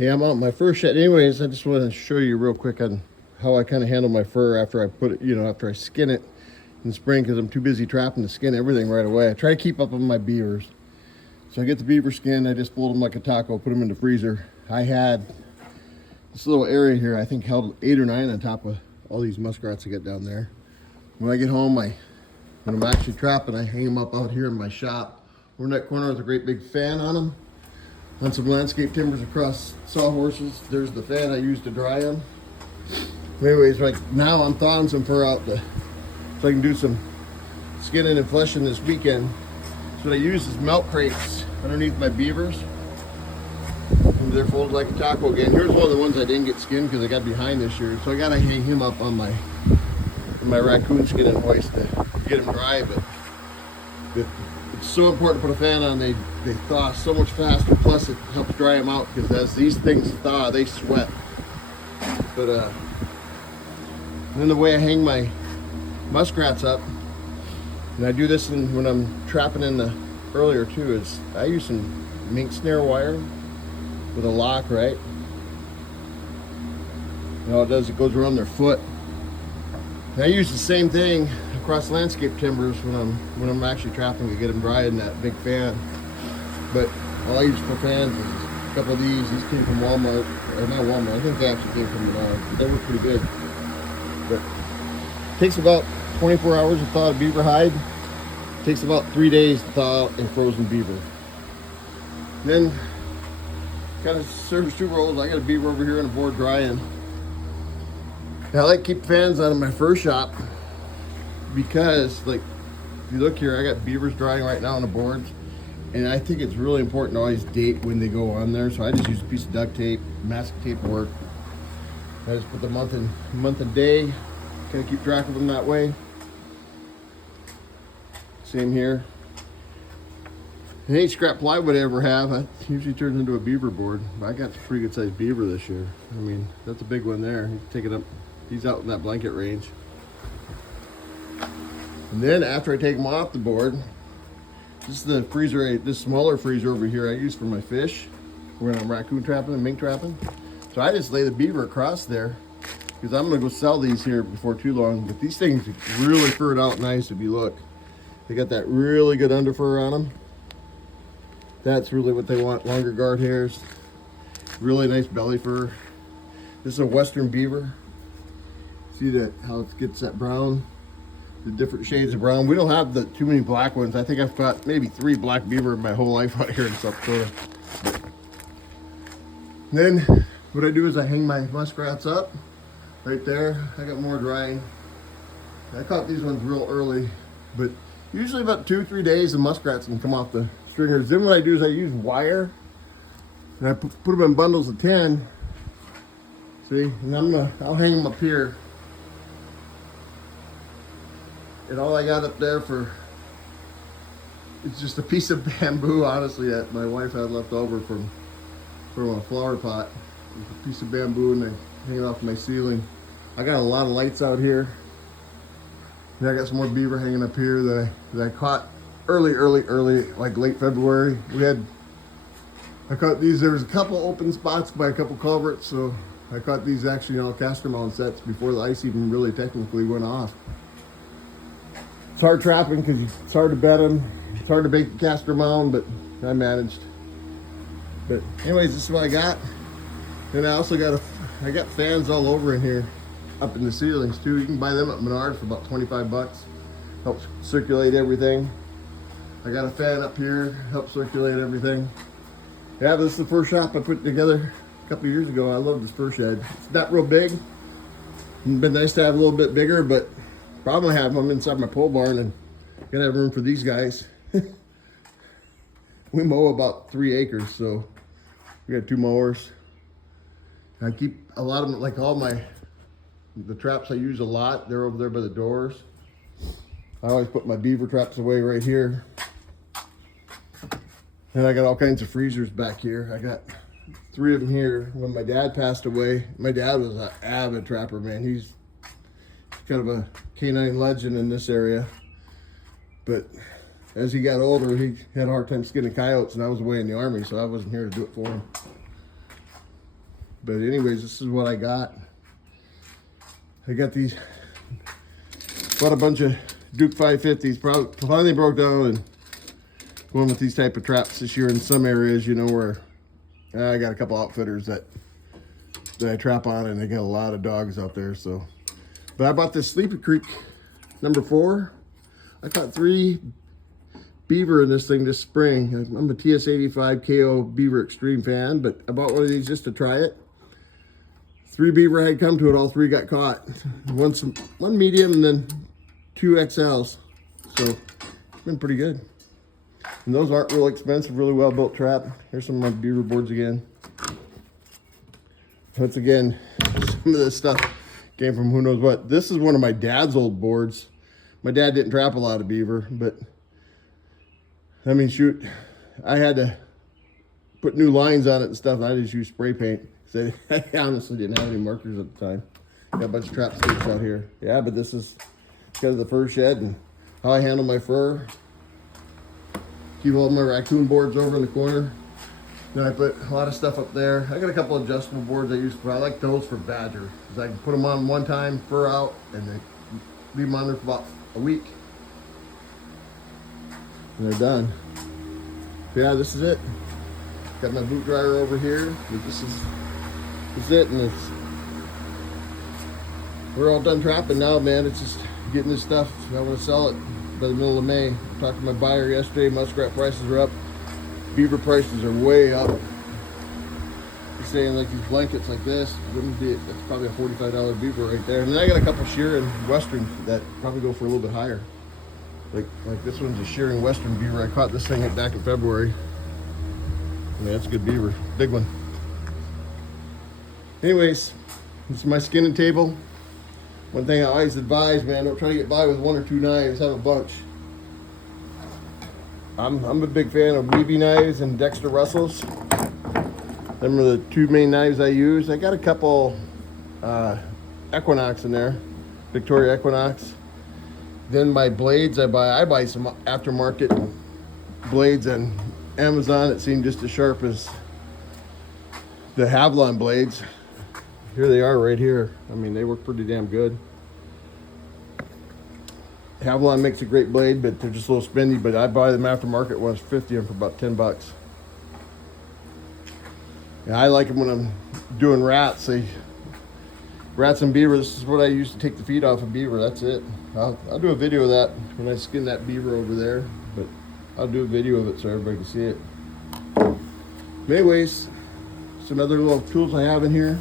Yeah, I'm out my fur shed. Anyways, I just want to show you real quick on how I kind of handle my fur after I put it, after I skin it in spring, because I'm too busy trapping to skin everything right away. I try to keep up on my beavers. So I get the beaver skin, I just fold them like a taco, put them in the freezer. I had this little area here, I think held 8 or 9 on top of all these muskrats I get down there. When I get home, when I'm actually trapping, I hang them up out here in my shop. Over in that corner with a great big fan on them. On some landscape timbers across sawhorses. There's the fan I use to dry them. Anyways, right now I'm thawing some fur out so I can do some skinning and fleshing this weekend. So what I use is milk crates underneath my beavers. And they're folded like a taco again. Here's one of the ones I didn't get skinned because I got behind this year. So I gotta hang him up on my raccoon skin and hoist to get him dry. But it's so important to put a fan on. They thaw so much faster. Plus it helps dry them out, because as these things thaw, they sweat. But then the way I hang my muskrats up, and I do this when I'm trapping in the earlier too, is I use some mink snare wire with a lock, right? And all it does, it goes around their foot. And I use the same thing across landscape timbers when I'm actually trapping to get them dry in that big fan. But all I use for fans is a couple of these. These came from Walmart, or not Walmart. I think they actually came from Menards. They were pretty good. But it takes about 24 hours to thaw a beaver hide. It takes about 3 days to thaw a frozen beaver. Then kind of serves 2 roles. I got a beaver over here on a board drying. Now, I like to keep fans on in my fur shop because, like, if you look here, I got beavers drying right now on the boards, and I think it's really important to always date when they go on there. So I just use a piece of duct tape, masking tape work. I just put the month and day, kind of keep track of them that way. Same here. Any scrap plywood I ever have, it usually turns into a beaver board. I got a pretty good sized beaver this year. I mean, that's a big one there. You can take it up. He's out in that blanket range. And then after I take them off the board, this is the freezer, this smaller freezer over here I use for my fish when I'm raccoon trapping and mink trapping. So I just lay the beaver across there, because I'm gonna go sell these here before too long. But these things really furred out nice if you look. They got that really good under fur on them. That's really what they want, longer guard hairs, really nice belly fur. This is a western beaver. See that, how it gets that brown, the different shades of brown. We don't have too many black ones. I think I've got maybe 3 black beaver in my whole life out here in South Dakota. Then what I do is I hang my muskrats up right there. I got more drying. I caught these ones real early, but usually about 2-3 days the muskrats can come off the stringers. Then what I do is I use wire and I put them in bundles of 10. See, and I'll hang them up here. And all I got up there it's just a piece of bamboo, honestly, that my wife had left over from a flower pot. It's a piece of bamboo, and I hang it off my ceiling. I got a lot of lights out here. And I got some more beaver hanging up here that I caught early, like late February. I caught these. There was a couple open spots by a couple culverts, so I caught these actually on caster mount sets before the ice even really technically went off. It's hard trapping because it's hard to bed them. It's hard to bait the caster mound, but I managed. But anyways, this is what I got. And I also got fans all over in here, up in the ceilings too. You can buy them at Menards for about 25 bucks. Helps circulate everything. I got a fan up here, helps circulate everything. Yeah, this is the first shop I put together a couple of years ago. I love this fur shed. It's not real big. It'd been nice to have a little bit bigger, but problem I have, I'm inside my pole barn and gotta have room for these guys. We mow about 3 acres, so we got 2 mowers. I keep a lot of them, like the traps I use a lot, they're over there by the doors. I always put my beaver traps away right here. And I got all kinds of freezers back here. I got 3 of them here. When my dad passed away, my dad was an avid trapper, man. He's kind of a canine legend in this area. But as he got older, he had a hard time skinning coyotes, and I was away in the Army, so I wasn't here to do it for him. But anyways, this is what I got. I got these, bought a bunch of Duke 550s, probably broke down, and going with these type of traps this year in some areas, you know, where I got a couple outfitters that I trap on, and they got a lot of dogs out there. So, but I bought this Sleepy Creek number 4. I caught 3 beaver in this thing this spring. I'm a TS85 KO Beaver Extreme fan, but I bought one of these just to try it. 3 beaver had come to it, all 3 got caught. One medium and then 2 XLs. So it's been pretty good. And those aren't real expensive, really well built trap. Here's some of my beaver boards again. Once again, some of this stuff came from who knows what. This is one of my dad's old boards. My dad didn't trap a lot of beaver, but I mean, shoot, I had to put new lines on it and stuff, and I just used spray paint. So I honestly didn't have any markers at the time. Got a bunch of trap stakes out here. Yeah, but this is because of the fur shed and how I handle my fur. Keep all my raccoon boards over in the corner. Then I put a lot of stuff up there. I got a couple of adjustable boards I use for. I like those for badger, because I can put them on one time, fur out, and then leave them on there for about a week. And they're done. So yeah, this is it. Got my boot dryer over here. This is it, and we're all done trapping now, man. It's just getting this stuff. I want to sell it by the middle of May. I talked to my buyer yesterday. Muskrat prices are up. Beaver prices are way up. He's saying like these blankets like this, that's probably a $45 beaver right there. And then I got a couple shearing westerns that probably go for a little bit higher. Like this one's a shearing western beaver. I caught this thing back in February. I mean, that's a good beaver, big one. Anyways, this is my skinning table. One thing I always advise, man, don't try to get by with 1 or 2 knives, have a bunch. I'm a big fan of weaving knives and Dexter Russells. Them are the 2 main knives I use. I got a couple Equinox in there, Victoria Equinox. Then my blades, I buy some aftermarket blades on Amazon that seem just as sharp as the Havalon blades. Here they are right here. I mean, they work pretty damn good. Havalon makes a great blade, but they're just a little spendy, but I buy them aftermarket ones, 50 of them for about 10 bucks. Yeah, I like them when I'm doing rats. Rats and beaver, this is what I use to take the feet off a beaver, that's it. I'll do a video of that when I skin that beaver over there, but I'll do a video of it so everybody can see it. But anyways, some other little tools I have in here.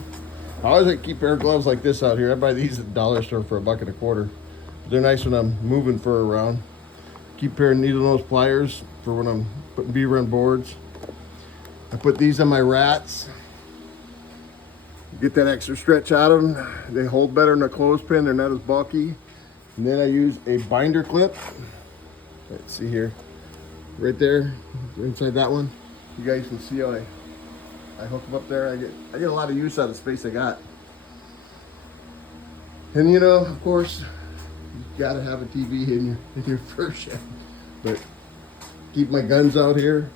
I always like to keep a pair of gloves like this out here. I buy these at the dollar store for $1.25. They're nice when I'm moving fur around. Keep a pair of needle nose pliers for when I'm putting beaver on boards. I put these on my rats. Get that extra stretch out of them. They hold better in a clothespin. They're not as bulky. And then I use a binder clip. Let's see here. Right there, inside that one. You guys can see how I hook them up there. I get a lot of use out of the space I got. And you know, of course, you gotta have a TV in your fur shed. But keep my guns out here.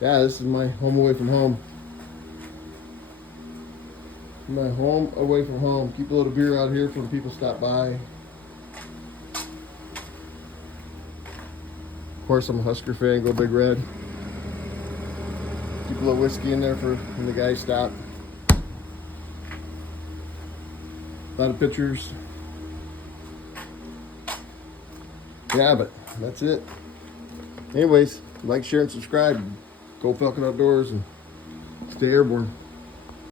Yeah, this is my home away from home. My home away from home. Keep a little beer out here for when people stop by. Of course, I'm a Husker fan. Go Big Red. Keep a little whiskey in there for when the guys stop. A lot of pictures. Yeah, but that's it. Anyways, like, share, and subscribe. Go Falcon Outdoors and stay airborne.